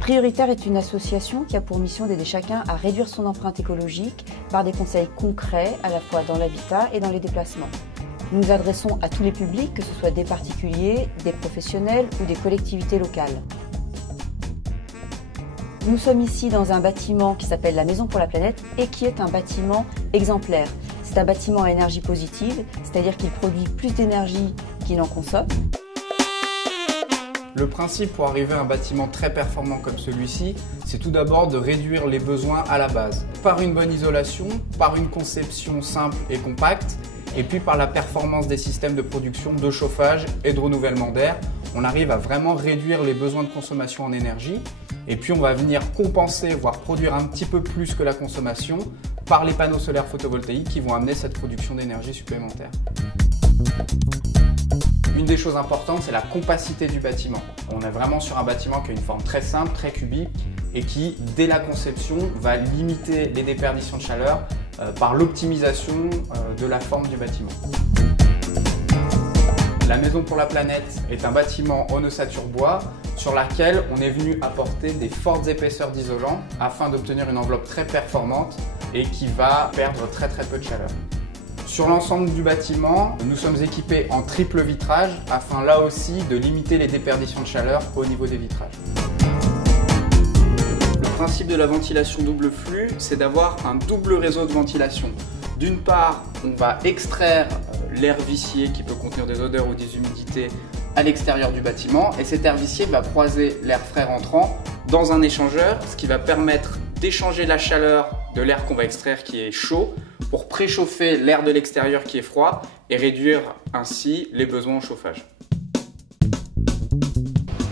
Prioritaire est une association qui a pour mission d'aider chacun à réduire son empreinte écologique par des conseils concrets à la fois dans l'habitat et dans les déplacements. Nous nous adressons à tous les publics, que ce soit des particuliers, des professionnels ou des collectivités locales. Nous sommes ici dans un bâtiment qui s'appelle la Maison pour la Planète et qui est un bâtiment exemplaire. C'est un bâtiment à énergie positive, c'est-à-dire qu'il produit plus d'énergie qu'il n'en consomme. Le principe pour arriver à un bâtiment très performant comme celui-ci, c'est tout d'abord de réduire les besoins à la base. Par une bonne isolation, par une conception simple et compacte, et puis par la performance des systèmes de production, de chauffage et de renouvellement d'air, on arrive à vraiment réduire les besoins de consommation en énergie. Et puis on va venir compenser, voire produire un petit peu plus que la consommation par les panneaux solaires photovoltaïques qui vont amener cette production d'énergie supplémentaire. Une des choses importantes, c'est la compacité du bâtiment. On est vraiment sur un bâtiment qui a une forme très simple, très cubique et qui, dès la conception, va limiter les déperditions de chaleur par l'optimisation de la forme du bâtiment. La Maison pour la Planète est un bâtiment en ossature bois sur laquelle on est venu apporter des fortes épaisseurs d'isolant afin d'obtenir une enveloppe très performante et qui va perdre très peu de chaleur. Sur l'ensemble du bâtiment, nous sommes équipés en triple vitrage afin là aussi de limiter les déperditions de chaleur au niveau des vitrages. Le principe de la ventilation double flux, c'est d'avoir un double réseau de ventilation. D'une part, on va extraire l'air vicié qui peut contenir des odeurs ou des humidités à l'extérieur du bâtiment et cet air vicié va croiser l'air frais rentrant dans un échangeur, ce qui va permettre d'échanger la chaleur de l'air qu'on va extraire qui est chaud pour préchauffer l'air de l'extérieur qui est froid et réduire ainsi les besoins en chauffage.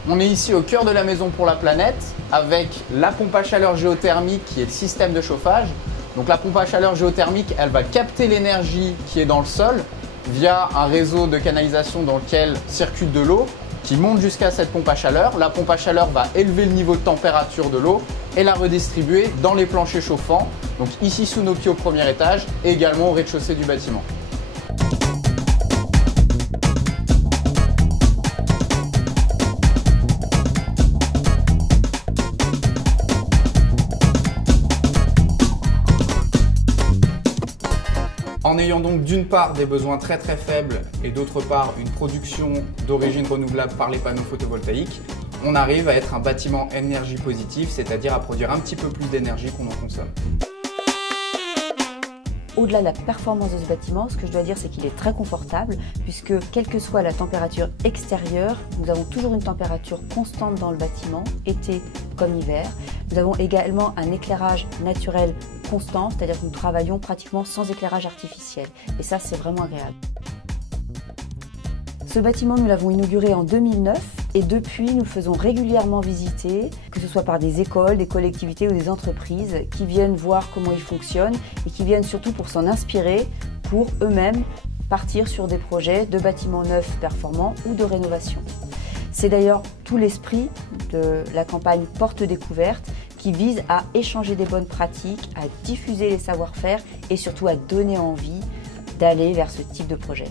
On est ici au cœur de la Maison pour la Planète avec la pompe à chaleur géothermique qui est le système de chauffage. Donc la pompe à chaleur géothermique, elle va capter l'énergie qui est dans le sol via un réseau de canalisation dans lequel circule de l'eau qui monte jusqu'à cette pompe à chaleur. La pompe à chaleur va élever le niveau de température de l'eau et la redistribuer dans les planchers chauffants, donc ici sous nos pieds au premier étage et également au rez-de-chaussée du bâtiment. En ayant donc d'une part des besoins très faibles et d'autre part une production d'origine renouvelable par les panneaux photovoltaïques, on arrive à être un bâtiment énergie positive, c'est-à-dire à produire un petit peu plus d'énergie qu'on en consomme. Au-delà de la performance de ce bâtiment, ce que je dois dire, c'est qu'il est très confortable puisque quelle que soit la température extérieure, nous avons toujours une température constante dans le bâtiment, été comme hiver. Nous avons également un éclairage naturel constant, c'est-à-dire que nous travaillons pratiquement sans éclairage artificiel. Et ça, c'est vraiment agréable. Ce bâtiment, nous l'avons inauguré en 2009 et depuis, nous le faisons régulièrement visiter, que ce soit par des écoles, des collectivités ou des entreprises qui viennent voir comment il fonctionne et qui viennent surtout pour s'en inspirer pour eux-mêmes partir sur des projets de bâtiments neufs performants ou de rénovation. C'est d'ailleurs tout l'esprit de la campagne Porte Découverte qui vise à échanger des bonnes pratiques, à diffuser les savoir-faire et surtout à donner envie d'aller vers ce type de projet.